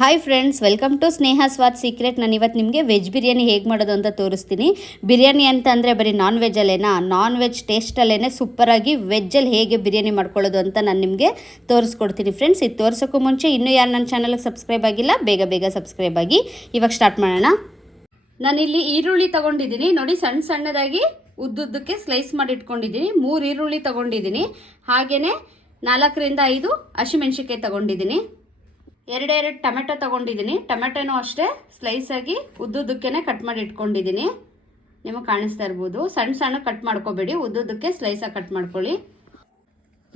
Hi friends, welcome to Sneha Swad secret. ನಾನು ಇವತ್ತು ನಿಮಗೆ ವೆಜ್ ಬಿರಿಯಾನಿ ಹೇಗೆ ಮಾಡೋದು ಅಂತ ತೋರಿಸ್ತೀನಿ. ಬಿರಿಯಾನಿ ಅಂತ ಅಂದರೆ ಬರೀ ನಾನ್ ವೆಜ್ಜಲ್ಲೇನಾ, ನಾನ್ ವೆಜ್ ಟೇಸ್ಟಲ್ಲೇ ಸೂಪರಾಗಿ ವೆಜ್ಜಲ್ಲಿ ಹೇಗೆ ಬಿರಿಯಾನಿ ಮಾಡ್ಕೊಳ್ಳೋದು ಅಂತ ನಾನು ನಿಮಗೆ ತೋರಿಸ್ಕೊಡ್ತೀನಿ ಫ್ರೆಂಡ್ಸ್. ಇದು ತೋರಿಸೋಕ್ಕೂ ಮುಂಚೆ ಇನ್ನೂ ಯಾರು ನನ್ನ ಚಾನಲ್ಗೆ ಸಬ್ಸ್ಕ್ರೈಬ್ ಆಗಿಲ್ಲ, ಬೇಗ ಬೇಗ ಸಬ್ಸ್ಕ್ರೈಬ್ ಆಗಿ. ಇವಾಗ ಸ್ಟಾರ್ಟ್ ಮಾಡೋಣ. ನಾನಿಲ್ಲಿ ಈರುಳ್ಳಿ ತೊಗೊಂಡಿದ್ದೀನಿ ನೋಡಿ, ಸಣ್ಣ ಸಣ್ಣದಾಗಿ ಉದ್ದುದ್ದಕ್ಕೆ ಸ್ಲೈಸ್ ಮಾಡಿ ಇಟ್ಕೊಂಡಿದ್ದೀನಿ. 3 ಈರುಳ್ಳಿ ತೊಗೊಂಡಿದ್ದೀನಿ. ಹಾಗೆಯೇ 4 ರಿಂದ 5 ಹಸಿಮೆಣ್ಸಿಕಾಯಿ ತೊಗೊಂಡಿದ್ದೀನಿ. 2 ಟೊಮೆಟೊ ತೊಗೊಂಡಿದ್ದೀನಿ. ಟೊಮೆಟೊನೂ ಅಷ್ಟೇ ಸ್ಲೈಸಾಗಿ ಉದ್ದುದ್ದಕ್ಕೆ ಕಟ್ ಮಾಡಿ ಇಟ್ಕೊಂಡಿದ್ದೀನಿ. ನಿಮಗೆ ಕಾಣಿಸ್ತಾ ಇರ್ಬೋದು. ಸಣ್ಣ ಸಣ್ಣ ಕಟ್ ಮಾಡ್ಕೋಬೇಡಿ, ಉದ್ದುದ್ದಕ್ಕೆ ಸ್ಲೈಸಾಗಿ ಕಟ್ ಮಾಡ್ಕೊಳ್ಳಿ.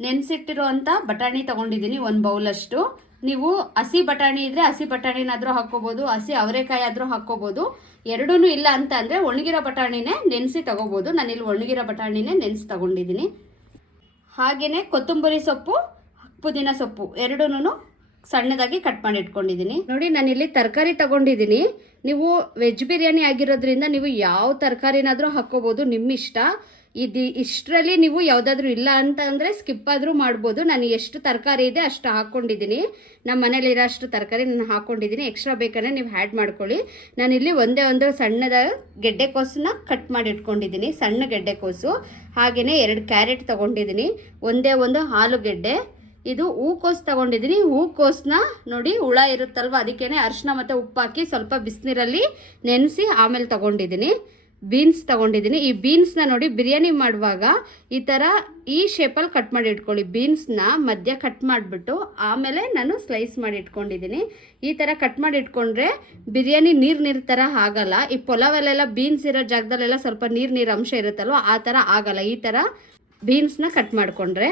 ನೆನೆಸಿಟ್ಟಿರುವಂಥ ಬಟಾಣಿ ತೊಗೊಂಡಿದ್ದೀನಿ 1 ಬೌಲಷ್ಟು. ನೀವು ಹಸಿ ಬಟಾಣಿ ಇದ್ದರೆ ಹಸಿ ಬಟಾಣಿನಾದರೂ ಹಾಕ್ಕೋಬೋದು, ಹಸಿ ಅವರೆಕಾಯಿ ಆದರೂ ಹಾಕ್ಕೋಬೋದು. ಎರಡೂ ಇಲ್ಲ ಅಂತ ಅಂದರೆ ಒಣಗಿರೋ ಬಟಾಣಿನೇ ನೆನೆಸಿ ತೊಗೋಬೋದು. ನಾನಿಲ್ಲಿ ಒಣಗಿರೋ ಬಟಾಣಿನೇ ನೆನೆಸಿ ತೊಗೊಂಡಿದ್ದೀನಿ. ಹಾಗೆಯೇ ಕೊತ್ತಂಬರಿ ಸೊಪ್ಪು, ಪುದೀನ ಸೊಪ್ಪು ಎರಡೂ ಸಣ್ಣದಾಗಿ ಕಟ್ ಮಾಡಿ ಇಟ್ಕೊಂಡಿದ್ದೀನಿ. ನೋಡಿ, ನಾನಿಲ್ಲಿ ತರಕಾರಿ ತಗೊಂಡಿದ್ದೀನಿ. ನೀವು ವೆಜ್ ಬಿರಿಯಾನಿ ಆಗಿರೋದ್ರಿಂದ ನೀವು ಯಾವ ತರಕಾರಿನಾದರೂ ಹಾಕ್ಕೋಬೋದು, ನಿಮ್ಮ ಇಷ್ಟ. ಇಷ್ಟರಲ್ಲಿ ನೀವು ಯಾವುದಾದ್ರೂ ಇಲ್ಲ ಅಂತ ಅಂದರೆ ಸ್ಕಿಪ್ ಆದರೂ ಮಾಡ್ಬೋದು. ನಾನು ಎಷ್ಟು ತರಕಾರಿ ಇದೆ ಅಷ್ಟು ಹಾಕ್ಕೊಂಡಿದ್ದೀನಿ. ನಮ್ಮ ಮನೇಲಿರೋ ಅಷ್ಟು ತರಕಾರಿ ನಾನು ಹಾಕ್ಕೊಂಡಿದ್ದೀನಿ. ಎಕ್ಸ್ಟ್ರಾ ಬೇಕಂದರೆ ನೀವು ಆ್ಯಡ್ ಮಾಡ್ಕೊಳ್ಳಿ. ನಾನಿಲ್ಲಿ ಒಂದು ಸಣ್ಣದ ಗೆಡ್ಡೆಕೋಸನ್ನ ಕಟ್ ಮಾಡಿ ಇಟ್ಕೊಂಡಿದ್ದೀನಿ, ಸಣ್ಣ ಗೆಡ್ಡೆಕೋಸು. ಹಾಗೆಯೇ 2 ಕ್ಯಾರೆಟ್ ತೊಗೊಂಡಿದ್ದೀನಿ, ಒಂದು ಆಲೂಗೆಡ್ಡೆ. ಇದು ಹೂಕೋಸು ತೊಗೊಂಡಿದ್ದೀನಿ. ಹೂಕೋಸನ್ನ ನೋಡಿ, ಹುಳ ಇರುತ್ತಲ್ವ, ಅದಕ್ಕೇ ಅರಿಶಿನ ಮತ್ತು ಉಪ್ಪು ಹಾಕಿ ಸ್ವಲ್ಪ ಬಿಸಿನೀರಲ್ಲಿ ನೆನೆಸಿ ಆಮೇಲೆ ತೊಗೊಂಡಿದ್ದೀನಿ. ಬೀನ್ಸ್ ತೊಗೊಂಡಿದ್ದೀನಿ. ಈ ಬೀನ್ಸ್ನ ನೋಡಿ, ಬಿರಿಯಾನಿ ಮಾಡುವಾಗ ಈ ಥರ ಈ ಶೇಪಲ್ಲಿ ಕಟ್ ಮಾಡಿ ಇಟ್ಕೊಳ್ಳಿ. ಬೀನ್ಸ್ನ ಮಧ್ಯ ಕಟ್ ಮಾಡಿಬಿಟ್ಟು ಆಮೇಲೆ ನಾನು ಸ್ಲೈಸ್ ಮಾಡಿ ಇಟ್ಕೊಂಡಿದ್ದೀನಿ. ಈ ಥರ ಕಟ್ ಮಾಡಿ ಇಟ್ಕೊಂಡ್ರೆ ಬಿರಿಯಾನಿ ನೀರು ಥರ ಆಗಲ್ಲ. ಈ ಪಲಾವಲ್ಲೆಲ್ಲ ಬೀನ್ಸ್ ಇರೋ ಜಾಗದಲ್ಲೆಲ್ಲ ಸ್ವಲ್ಪ ನೀರು ಅಂಶ ಇರುತ್ತಲ್ವ, ಆ ಥರ ಆಗಲ್ಲ ಈ ಥರ ಬೀನ್ಸ್ನ ಕಟ್ ಮಾಡಿಕೊಂಡ್ರೆ.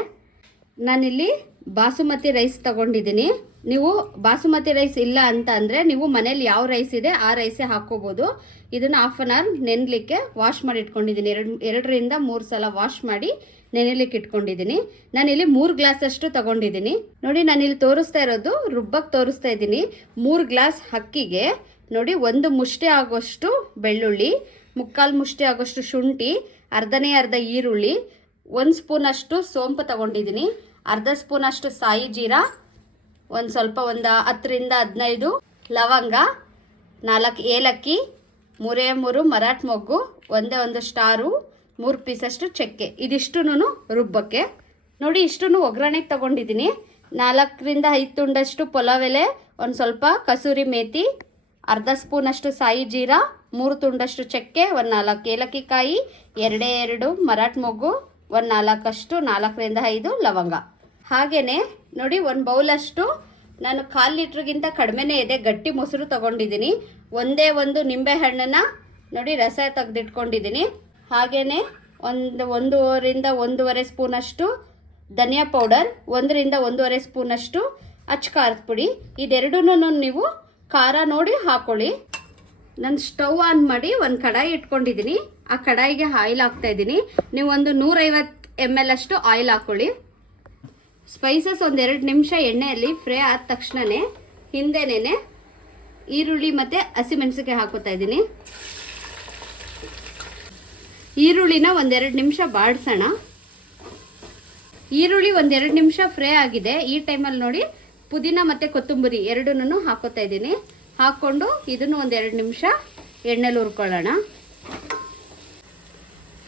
ನಾನಿಲ್ಲಿ ಬಾಸುಮತಿ ರೈಸ್ ತೊಗೊಂಡಿದ್ದೀನಿ. ನೀವು ಬಾಸುಮತಿ ರೈಸ್ ಇಲ್ಲ ಅಂತ ಅಂದರೆ ನೀವು ಮನೇಲಿ ಯಾವ ರೈಸ್ ಇದೆ ಆ ರೈಸೇ ಹಾಕ್ಕೋಬೋದು. ಇದನ್ನು 1/2 hour ನೆನೆಲಿಕ್ಕೆ ವಾಶ್ ಮಾಡಿ ಇಟ್ಕೊಂಡಿದ್ದೀನಿ. 2 ರಿಂದ 3 ಸಲ ವಾಶ್ ಮಾಡಿ ನೆನೆಲಿಕ್ಕೆ ಇಟ್ಕೊಂಡಿದ್ದೀನಿ. ನಾನಿಲ್ಲಿ 3 ಗ್ಲಾಸಷ್ಟು ತೊಗೊಂಡಿದ್ದೀನಿ. ನೋಡಿ, ನಾನಿಲ್ಲಿ ತೋರಿಸ್ತಾ ಇರೋದು ರುಬ್ಬಕ್ಕೆ ತೋರಿಸ್ತಾ ಇದ್ದೀನಿ. 3 ಗ್ಲಾಸ್ ಅಕ್ಕಿಗೆ ನೋಡಿ, 1 ಮುಷ್ಟಿ ಆಗೋಷ್ಟು ಬೆಳ್ಳುಳ್ಳಿ, 3/4 ಮುಷ್ಟಿ ಆಗೋಷ್ಟು ಶುಂಠಿ, ಅರ್ಧ ಈರುಳ್ಳಿ, 1 ಸ್ಪೂನಷ್ಟು ಸೋಂಪು ತೊಗೊಂಡಿದ್ದೀನಿ, ಅರ್ಧ ಸ್ಪೂನಷ್ಟು ಸಾಯಿ ಜೀರಾ, ಒಂದು 10 ರಿಂದ 15 ಲವಂಗ, 4 ಏಲಕ್ಕಿ, 3 ಮರಾಠ ಮೊಗ್ಗು, ಒಂದು ಸ್ಟಾರು, 3 ಪೀಸಷ್ಟು ಚಕ್ಕೆ. ಇದಿಷ್ಟು ರುಬ್ಬಕ್ಕೆ ನೋಡಿ. ಇಷ್ಟು ಒಗ್ಗರಣೆಗೆ ತೊಗೊಂಡಿದ್ದೀನಿ. 4 ರಿಂದ 5 ತುಂಡಷ್ಟು ಪಲಾವ್ ಎಲೆ, ಒಂದು ಸ್ವಲ್ಪ ಕಸೂರಿ ಮೇಥಿ, ಅರ್ಧ ಸ್ಪೂನಷ್ಟು ಸಾಯಿ ಜೀರಾ, 3 ತುಂಡಷ್ಟು ಚಕ್ಕೆ, 4 ಏಲಕ್ಕಿ ಕಾಯಿ, 2 ಮರಾಠ ಮೊಗ್ಗು, 4 ರಿಂದ 5 ಲವಂಗ. ಹಾಗೆಯೇ ನೋಡಿ, 1 ಬೌಲಷ್ಟು ನಾನು 1/4 ಲೀಟ್ರಿಗಿಂತ ಕಡಿಮೆನೇ ಇದೆ ಗಟ್ಟಿ ಮೊಸರು ತೊಗೊಂಡಿದ್ದೀನಿ. ಒಂದು ನಿಂಬೆ ಹಣ್ಣನ್ನು ನೋಡಿ ರಸ ತೆಗೆದಿಟ್ಕೊಂಡಿದ್ದೀನಿ. ಹಾಗೆಯೇ 1 ರಿಂದ 1.5 ಸ್ಪೂನಷ್ಟು ಧನಿಯಾ ಪೌಡರ್, 1 ರಿಂದ 1.5 ಸ್ಪೂನಷ್ಟು ಅಚ್ಚ ಖಾರದ ಪುಡಿ. ಇದೆರಡೂ ನೀವು ಖಾರ ನೋಡಿ ಹಾಕ್ಕೊಳ್ಳಿ. ನಾನು ಸ್ಟವ್ ಆನ್ ಮಾಡಿ ಒಂದು ಕಡಾಯಿ ಇಟ್ಕೊಂಡಿದ್ದೀನಿ. ಆ ಕಡಾಯಿಗೆ ಆಯಿಲ್ ಹಾಕ್ತಾಯಿದ್ದೀನಿ. ನೀವು 150 ml ಅಷ್ಟು ಆಯಿಲ್ ಹಾಕ್ಕೊಳ್ಳಿ. ಸ್ಪೈಸಸ್ 2 ನಿಮಿಷ ಎಣ್ಣೆಯಲ್ಲಿ ಫ್ರೈ ಆದ ತಕ್ಷಣವೇ ಹಿಂದೆನೇ ಈರುಳ್ಳಿ ಮತ್ತು ಹಸಿಮೆಣಸಿಕಾಯಿ ಹಾಕೋತಾ ಇದ್ದೀನಿ. ಈರುಳ್ಳಿನ 1-2 ನಿಮಿಷ ಬಾಡಿಸೋಣ. ಈರುಳ್ಳಿ 1-2 ನಿಮಿಷ ಫ್ರೈ ಆಗಿದೆ. ಈ ಟೈಮಲ್ಲಿ ನೋಡಿ, ಪುದೀನ ಮತ್ತು ಕೊತ್ತಂಬರಿ ಎರಡನ್ನೂ ಹಾಕೋತಾ ಇದ್ದೀನಿ. ಹಾಕ್ಕೊಂಡು ಇದನ್ನು 1-2 ನಿಮಿಷ ಎಣ್ಣೆಲಿ ಹುರ್ಕೊಳ್ಳೋಣ.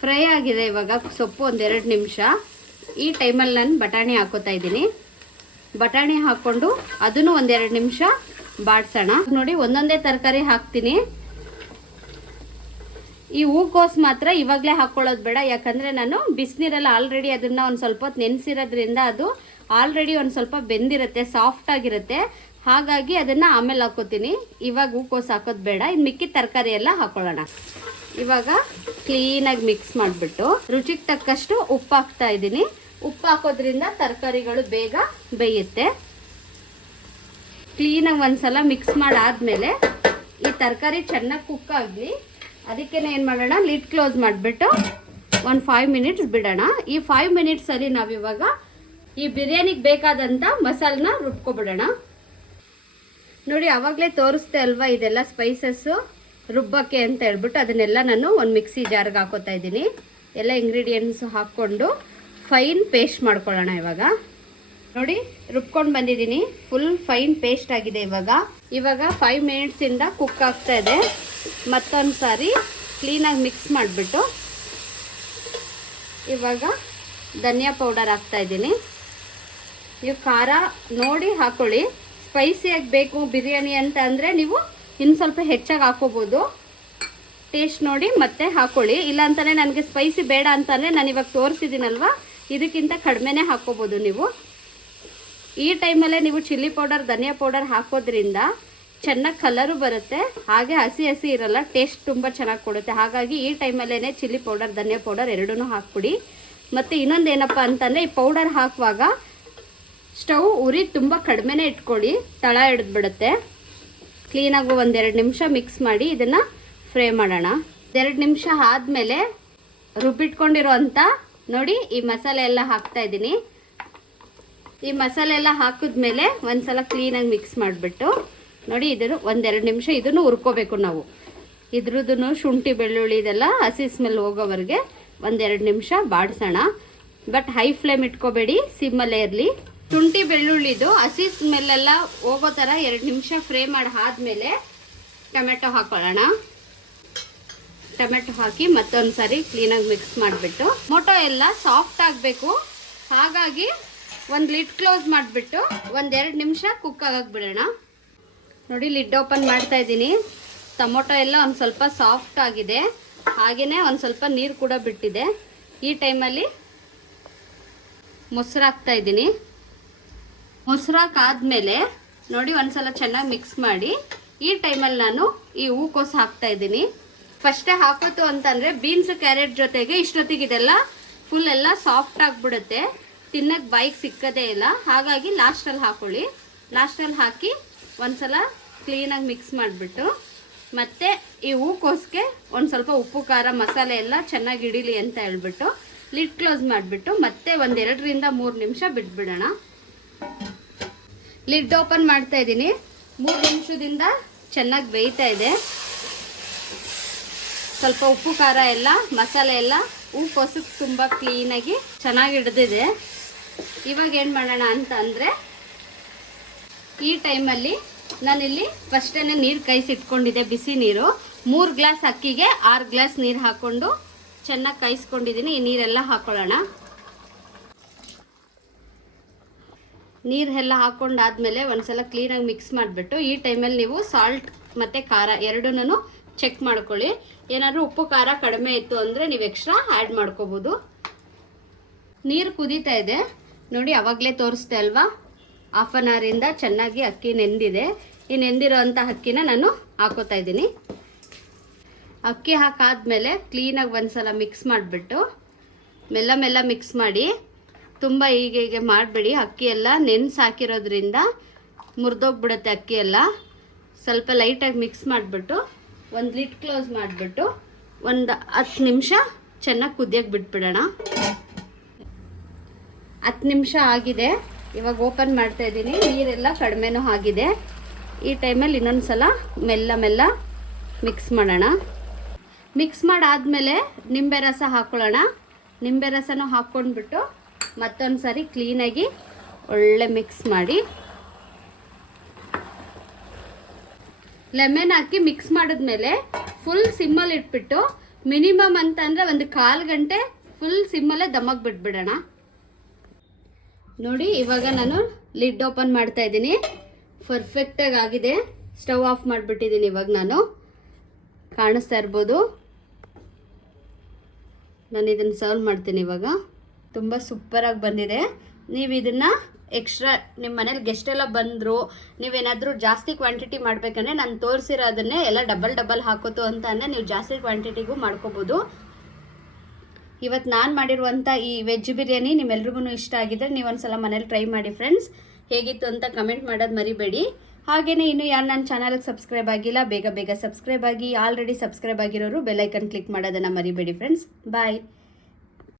ಫ್ರೈ ಆಗಿದೆ ಇವಾಗ ಸೊಪ್ಪು 1-2 ನಿಮಿಷ. ಈ ಟೈಮಲ್ಲಿ ನಾನು ಬಟಾಣಿ ಹಾಕೋತಾ ಇದ್ದೀನಿ. ಬಟಾಣಿ ಹಾಕ್ಕೊಂಡು ಅದನ್ನು 1-2 ನಿಮಿಷ ಬಾಡಿಸೋಣ. ನೋಡಿ, ಒಂದೊಂದೇ ತರಕಾರಿ ಹಾಕ್ತೀನಿ. ಈ ಹೂಕೋಸು ಮಾತ್ರ ಇವಾಗಲೇ ಹಾಕ್ಕೊಳ್ಳೋದು ಬೇಡ, ಯಾಕಂದರೆ ನಾನು ಬಿಸಿನೀರಲ್ಲಿ ಆಲ್ರೆಡಿ ಅದನ್ನು ಒಂದು ಸ್ವಲ್ಪ ಹೊತ್ತು ನೆನೆಸಿರೋದ್ರಿಂದ ಅದು ಆಲ್ರೆಡಿ ಒಂದು ಸ್ವಲ್ಪ ಬೆಂದಿರುತ್ತೆ, ಸಾಫ್ಟಾಗಿರುತ್ತೆ. ಹಾಗಾಗಿ ಅದನ್ನು ಆಮೇಲೆ ಹಾಕೋತೀನಿ. ಇವಾಗ ಹೂಕೋಸು ಹಾಕೋದು ಬೇಡ. ಇನ್ನು ಮಿಕ್ಕಿದ ತರಕಾರಿ ಎಲ್ಲ ಹಾಕ್ಕೊಳ್ಳೋಣ. ಇವಾಗ ಕ್ಲೀನಾಗಿ ಮಿಕ್ಸ್ ಮಾಡಿಬಿಟ್ಟು ರುಚಿಗೆ ತಕ್ಕಷ್ಟು ಉಪ್ಪು ಹಾಕ್ತಾ ಇದ್ದೀನಿ. ಉಪ್ಪು ಹಾಕೋದ್ರಿಂದ ತರಕಾರಿಗಳು ಬೇಗ ಬೇಯುತ್ತೆ. ಕ್ಲೀನಾಗಿ ಒಂದ್ಸಲ ಮಿಕ್ಸ್ ಮಾಡಾದ್ಮೇಲೆ ಈ ತರಕಾರಿ ಚೆನ್ನಾಗಿ ಕುಕ್ ಆಗಲಿ. ಅದಕ್ಕೇ ಏನು ಮಾಡೋಣ, ಲಿಡ್ ಕ್ಲೋಸ್ ಮಾಡಿಬಿಟ್ಟು ಒಂದು 5 ಮಿನಿಟ್ಸ್ ಬಿಡೋಣ. ಈ 5 ಮಿನಿಟ್ಸಲ್ಲಿ ನಾವಿವಾಗ ಈ ಬಿರಿಯಾನಿಗೆ ಬೇಕಾದಂಥ ಮಸಾಲನ್ನ ರುಬ್ಕೊಬಿಡೋಣ. ನೋಡಿ, ಆವಾಗಲೇ ತೋರಿಸ್ತೆ ಅಲ್ವಾ, ಇದೆಲ್ಲ ಸ್ಪೈಸಸ್ಸು ರುಬ್ಬಕ್ಕೆ ಅಂತ ಹೇಳ್ಬಿಟ್ಟು ಅದನ್ನೆಲ್ಲ ನಾನು ಒಂದು ಮಿಕ್ಸಿ ಜಾರ್ಗೆ ಹಾಕೋತಾ ಇದ್ದೀನಿ. ಎಲ್ಲ ಇಂಗ್ರೀಡಿಯೆಂಟ್ಸು ಹಾಕ್ಕೊಂಡು ಫೈನ್ ಪೇಸ್ಟ್ ಮಾಡ್ಕೊಳ್ಳೋಣ. ಇವಾಗ ನೋಡಿ ರುಬ್ಕೊಂಡು ಬಂದಿದ್ದೀನಿ, ಫುಲ್ ಫೈನ್ ಪೇಸ್ಟ್ ಆಗಿದೆ. ಇವಾಗ 5 ಮಿನಿಟ್ಸಿಂದ ಕುಕ್ ಆಗ್ತಾ ಇದೆ. ಮತ್ತೊಂದು ಸಾರಿ ಕ್ಲೀನಾಗಿ ಮಿಕ್ಸ್ ಮಾಡಿಬಿಟ್ಟು ಇವಾಗ ಧನಿಯಾ ಪೌಡರ್ ಹಾಕ್ತಾಯಿದ್ದೀನಿ. ನೀವು ಖಾರ ನೋಡಿ ಹಾಕ್ಕೊಳ್ಳಿ. ಸ್ಪೈಸಿಯಾಗಿ ಬೇಕು ಬಿರಿಯಾನಿ ಅಂತ ಅಂದರೆ ನೀವು ಇನ್ನು ಸ್ವಲ್ಪ ಹೆಚ್ಚಾಗಿ ಹಾಕ್ಕೋಬೋದು. ಟೇಸ್ಟ್ ನೋಡಿ ಮತ್ತೆ ಹಾಕ್ಕೊಳ್ಳಿ. ಇಲ್ಲ ಅಂತಲೇ ನನಗೆ ಸ್ಪೈಸಿ ಬೇಡ ಅಂತಲೇ ನಾನು ಇವಾಗ ತೋರಿಸಿದ್ದೀನಲ್ವ, ಇದಕ್ಕಿಂತ ಕಡಿಮೆನೇ ಹಾಕ್ಕೋಬೋದು ನೀವು. ಈ ಟೈಮಲ್ಲೇ ನೀವು ಚಿಲ್ಲಿ ಪೌಡರ್ ಧನಿಯಾ ಪೌಡರ್ ಹಾಕೋದ್ರಿಂದ ಚೆನ್ನಾಗಿ ಕಲರು ಬರುತ್ತೆ, ಹಾಗೆ ಹಸಿ ಹಸಿ ಇರಲ್ಲ, ಟೇಸ್ಟ್ ತುಂಬ ಚೆನ್ನಾಗಿ ಕೊಡುತ್ತೆ. ಹಾಗಾಗಿ ಈ ಟೈಮಲ್ಲೇ ಚಿಲ್ಲಿ ಪೌಡರ್ ಧನಿಯಾ ಪೌಡರ್ ಎರಡೂ ಹಾಕ್ಬಿಡಿ. ಮತ್ತು ಇನ್ನೊಂದು ಏನಪ್ಪ ಅಂತಂದರೆ ಈ ಪೌಡರ್ ಹಾಕುವಾಗ ಸ್ಟವ್ ಉರಿ ತುಂಬ ಕಡಿಮೆನೇ ಇಟ್ಕೊಳ್ಳಿ, ತಳ ಹಿಡಿದ್ಬಿಡುತ್ತೆ. ಕ್ಲೀನಾಗಿ 1-2 ನಿಮಿಷ ಮಿಕ್ಸ್ ಮಾಡಿ ಇದನ್ನು ಫ್ರೈ ಮಾಡೋಣ. 2 ನಿಮಿಷ ಆದಮೇಲೆ ರುಬ್ಬಿಟ್ಕೊಂಡಿರೋ ಅಂಥ ನೋಡಿ ಈ ಮಸಾಲೆ ಎಲ್ಲ ಹಾಕ್ತಾಯಿದ್ದೀನಿ. ಈ ಮಸಾಲೆ ಎಲ್ಲ ಹಾಕಿದ್ಮೇಲೆ ಒಂದ್ಸಲ ಕ್ಲೀನಾಗಿ ಮಿಕ್ಸ್ ಮಾಡಿಬಿಟ್ಟು ನೋಡಿ ಇದನ್ನು 1-2 ನಿಮಿಷ ಇದನ್ನು ಹುರ್ಕೋಬೇಕು ನಾವು. ಇದ್ರದ್ದು ಶುಂಠಿ ಬೆಳ್ಳುಳ್ಳಿ ಇದೆಲ್ಲ ಹಸಿ ಸ್ಮೆಲ್ ಹೋಗೋವರೆಗೆ 1-2 ನಿಮಿಷ ಬಾಡಿಸೋಣ. ಬಟ್ ಹೈ ಫ್ಲೇಮ್ ಇಟ್ಕೋಬೇಡಿ, ಸಿಮ್ಮಲ್ಲೇ ಇರಲಿ. ಶುಂಠಿ ಬೆಳ್ಳುಳ್ಳಿದು ಹಸಿ ಸ್ಮೆಲ್ಲೆಲ್ಲ ಹೋಗೋ ಥರ 2 ನಿಮಿಷ ಫ್ರೈ ಮಾಡಿ ಆದಮೇಲೆ ಟೊಮೆಟೊ ಹಾಕೊಳ್ಳೋಣ. ಟೊಮೆಟೊ ಹಾಕಿ ಮತ್ತೊಂದು ಸಾರಿ ಕ್ಲೀನಾಗಿ ಮಿಕ್ಸ್ ಮಾಡಿಬಿಟ್ಟು, ಟೊಮೊಟೊ ಎಲ್ಲ ಸಾಫ್ಟ್ ಆಗಬೇಕು, ಹಾಗಾಗಿ ಒಂದು ಲಿಡ್ ಕ್ಲೋಸ್ ಮಾಡಿಬಿಟ್ಟು 1-2 ನಿಮಿಷ ಕುಕ್ ಆಗಕ್ಕೆ ಬಿಡೋಣ. ನೋಡಿ ಲಿಡ್ ಓಪನ್ ಮಾಡ್ತಾ ಇದ್ದೀನಿ. ಟೊಮೊಟೊ ಎಲ್ಲ ಒಂದು ಸ್ವಲ್ಪ ಸಾಫ್ಟ್ ಆಗಿದೆ, ಹಾಗೆಯೇ ಒಂದು ಸ್ವಲ್ಪ ನೀರು ಕೂಡ ಬಿಟ್ಟಿದೆ. ಈ ಟೈಮಲ್ಲಿ ಮೊಸರು ಹಾಕ್ತಾಯಿದ್ದೀನಿ. ಮೊಸರು ಹಾಕಾದ್ಮೇಲೆ ನೋಡಿ ಒಂದ್ಸಲ ಚೆನ್ನಾಗಿ ಮಿಕ್ಸ್ ಮಾಡಿ ಈ ಟೈಮಲ್ಲಿ ನಾನು ಈ ಹೂಕೋಸು ಹಾಕ್ತಾಯಿದ್ದೀನಿ. ಫಸ್ಟೇ ಹಾಕೋತು ಅಂತಂದರೆ ಬೀನ್ಸ್ ಕ್ಯಾರೆಟ್ ಜೊತೆಗೆ ಇಷ್ಟೊತ್ತಿಗೆ ಇದೆಲ್ಲ ಫುಲ್ ಎಲ್ಲ ಸಾಫ್ಟ್ ಆಗಿಬಿಡುತ್ತೆ, ತಿನ್ನಕ್ಕೆ ಬಾಯಿಗೆ ಸಿಕ್ಕದೇ ಇಲ್ಲ. ಹಾಗಾಗಿ ಲಾಸ್ಟಲ್ಲಿ ಹಾಕ್ಕೊಳ್ಳಿ. ಲಾಸ್ಟಲ್ಲಿ ಹಾಕಿ ಒಂದ್ಸಲ ಕ್ಲೀನಾಗಿ ಮಿಕ್ಸ್ ಮಾಡಿಬಿಟ್ಟು ಮತ್ತು ಈ ಹೂಕೋಸಿಗೆ ಒಂದು ಸ್ವಲ್ಪ ಉಪ್ಪು ಖಾರ ಮಸಾಲೆ ಎಲ್ಲ ಚೆನ್ನಾಗಿ ಹಿಡೀಲಿ ಅಂತ ಹೇಳ್ಬಿಟ್ಟು ಲಿಡ್ ಕ್ಲೋಸ್ ಮಾಡಿಬಿಟ್ಟು ಮತ್ತೆ 1-2-3 ನಿಮಿಷ ಬಿಟ್ಬಿಡೋಣ. ಲಿಡ್ ಓಪನ್ ಮಾಡ್ತಾ ಇದ್ದೀನಿ. 3 ನಿಮಿಷದಿಂದ ಚೆನ್ನಾಗಿ ಬೇಯ್ತಾ ಇದೆ. ಸ್ವಲ್ಪ ಉಪ್ಪು ಖಾರ ಎಲ್ಲ ಮಸಾಲೆ ಎಲ್ಲ ಹೂಕೋಸಿಗೆ ತುಂಬ ಕ್ಲೀನಾಗಿ ಚೆನ್ನಾಗಿ ಹಿಡಿದಿದೆ. ಇವಾಗ ಏನು ಮಾಡೋಣ ಅಂತ ಅಂದರೆ ಈ ಟೈಮಲ್ಲಿ ನಾನಿಲ್ಲಿ ಫಸ್ಟೇ ನೀರು ಕಾಯಿಸಿಟ್ಕೊಂಡಿದ್ದೆ, ಬಿಸಿ ನೀರು. 3 ಗ್ಲಾಸ್ ಅಕ್ಕಿಗೆ 6 ಗ್ಲಾಸ್ ನೀರು ಹಾಕ್ಕೊಂಡು ಚೆನ್ನಾಗಿ ಕಾಯಿಸ್ಕೊಂಡಿದ್ದೀನಿ. ಈ ನೀರೆಲ್ಲ ಹಾಕ್ಕೊಳ್ಳೋಣ. ನೀರೆಲ್ಲ ಹಾಕ್ಕೊಂಡಾದ್ಮೇಲೆ ಒಂದ್ಸಲ ಕ್ಲೀನಾಗಿ ಮಿಕ್ಸ್ ಮಾಡಿಬಿಟ್ಟು ಈ ಟೈಮಲ್ಲಿ ನೀವು ಸಾಲ್ಟ್ ಮತ್ತು ಖಾರ ಎರಡನ್ನೂ ಚೆಕ್ ಮಾಡ್ಕೊಳ್ಳಿ. ಏನಾದರೂ ಉಪ್ಪು ಖಾರ ಕಡಿಮೆ ಇತ್ತು ಅಂದರೆ ನೀವು ಎಕ್ಸ್ಟ್ರಾ ಆ್ಯಡ್ ಮಾಡ್ಕೋಬೋದು. ನೀರು ಕುದೀತಾ ಇದೆ ನೋಡಿ, ಆವಾಗಲೇ ತೋರಿಸ್ದೆ ಅಲ್ವಾ, 1/2 ಅವರಿಂದ ಚೆನ್ನಾಗಿ ಅಕ್ಕಿ ನೆಂದಿದೆ. ಈ ನೆಂದಿರೋ ಅಂಥ ಅಕ್ಕಿನ ನಾನು ಹಾಕೋತಾ ಇದ್ದೀನಿ. ಅಕ್ಕಿ ಹಾಕಾದ್ಮೇಲೆ ಕ್ಲೀನಾಗಿ ಒಂದ್ಸಲ ಮಿಕ್ಸ್ ಮಾಡಿಬಿಟ್ಟು ಮೆಲ್ಲ ಮಿಕ್ಸ್ ಮಾಡಿ. ತುಂಬ ಹೀಗೆ ಮಾಡಬೇಡಿ, ಅಕ್ಕಿ ಎಲ್ಲ ನೆನೆಸಿ ಹಾಕಿರೋದ್ರಿಂದ ಮುರಿದೋಗ್ಬಿಡುತ್ತೆ ಅಕ್ಕಿ ಎಲ್ಲ. ಸ್ವಲ್ಪ ಲೈಟಾಗಿ ಮಿಕ್ಸ್ ಮಾಡಿಬಿಟ್ಟು ಒಂದು ಲಿಡ್ ಕ್ಲೋಸ್ ಮಾಡಿಬಿಟ್ಟು ಒಂದು 10 ನಿಮಿಷ ಚೆನ್ನಾಗಿ ಕುದಿಯೋಕ್ಕೆ ಬಿಟ್ಬಿಡೋಣ. 10 ನಿಮಿಷ ಆಗಿದೆ. ಇವಾಗ ಓಪನ್ ಮಾಡ್ತಾ ಇದ್ದೀನಿ. ನೀರೆಲ್ಲ ಕಡಿಮೆನೂ ಆಗಿದೆ. ಈ ಟೈಮಲ್ಲಿ ಇನ್ನೊಂದು ಸಲ ಮೆಲ್ಲ ಮಿಕ್ಸ್ ಮಾಡೋಣ. ಮಿಕ್ಸ್ ಮಾಡಾದ್ಮೇಲೆ ನಿಂಬೆ ರಸ ಹಾಕ್ಕೊಳ್ಳೋಣ. ನಿಂಬೆ ರಸನೂ ಹಾಕ್ಕೊಂಡ್ಬಿಟ್ಟು ಮತ್ತೊಂದು ಸಾರಿ ಕ್ಲೀನಾಗಿ ಒಳ್ಳೆ ಮಿಕ್ಸ್ ಮಾಡಿ ಲೆಮನ್ ಹಾಕಿ ಮಿಕ್ಸ್ ಮಾಡಿದ್ಮೇಲೆ ಫುಲ್ ಸಿಮ್ಮಲ್ಲಿ ಇಟ್ಬಿಟ್ಟು ಮಿನಿಮಮ್ ಅಂತಂದರೆ 1/4 ಗಂಟೆ ಫುಲ್ ಸಿಮ್ಮಲ್ಲೇ ದಮ್ಮಕ್ಕೆ ಬಿಟ್ಬಿಡೋಣ. ನೋಡಿ ಇವಾಗ ನಾನು ಲಿಡ್ ಓಪನ್ ಮಾಡ್ತಾ ಇದ್ದೀನಿ. ಪರ್ಫೆಕ್ಟಾಗಿ ಆಗಿದೆ. ಸ್ಟವ್ ಆಫ್ ಮಾಡಿಬಿಟ್ಟಿದ್ದೀನಿ. ಇವಾಗ ನಾನು ಕಾಣಿಸ್ತಾ ಇರ್ಬೋದು. ನಾನು ಇದನ್ನು ಸರ್ವ್ ಮಾಡ್ತೀನಿ. ಇವಾಗ ತುಂಬ ಸೂಪರಾಗಿ ಬಂದಿದೆ. ನೀವು ಇದನ್ನು ಎಕ್ಸ್ಟ್ರಾ ನಿಮ್ಮ ಮನೇಲಿ ಗೆಸ್ಟ್ ಎಲ್ಲ ಬಂದರು, ನೀವೇನಾದರೂ ಜಾಸ್ತಿ ಕ್ವಾಂಟಿಟಿ ಮಾಡಬೇಕಂದ್ರೆ ನಾನು ತೋರಿಸಿರೋದನ್ನೇ ಎಲ್ಲ ಡಬಲ್ ಹಾಕೋತು ಅಂತ ಅಂದರೆ ನೀವು ಜಾಸ್ತಿ ಕ್ವಾಂಟಿಟಿಗೂ ಮಾಡ್ಕೋಬೋದು. ಇವತ್ತು ನಾನು ಮಾಡಿರುವಂಥ ಈ ವೆಜ್ ಬಿರಿಯಾನಿ ನಿಮ್ಮೆಲ್ರಿಗೂ ಇಷ್ಟ ಆಗಿದ್ದರೆ ನೀವು ಒಂದ್ಸಲ ಮನೇಲಿ ಟ್ರೈ ಮಾಡಿ ಫ್ರೆಂಡ್ಸ್. ಹೇಗಿತ್ತು ಅಂತ ಕಮೆಂಟ್ ಮಾಡೋದು ಮರಿಬೇಡಿ. ಹಾಗೆಯೇ ಇನ್ನು ಯಾರು ನನ್ನ ಚಾನಲ್ಗೆ ಸಬ್ಸ್ಕ್ರೈಬ್ ಆಗಿಲ್ಲ ಬೇಗ ಸಬ್ಸ್ಕ್ರೈಬ್ ಆಗಿ. ಆಲ್ರೆಡಿ ಸಬ್ಸ್ಕ್ರೈಬ್ ಆಗಿರೋರು ಬೆಲ್ ಐಕನ್ ಕ್ಲಿಕ್ ಮಾಡೋದನ್ನು ಮರಿಬೇಡಿ ಫ್ರೆಂಡ್ಸ್. ಬಾಯ್.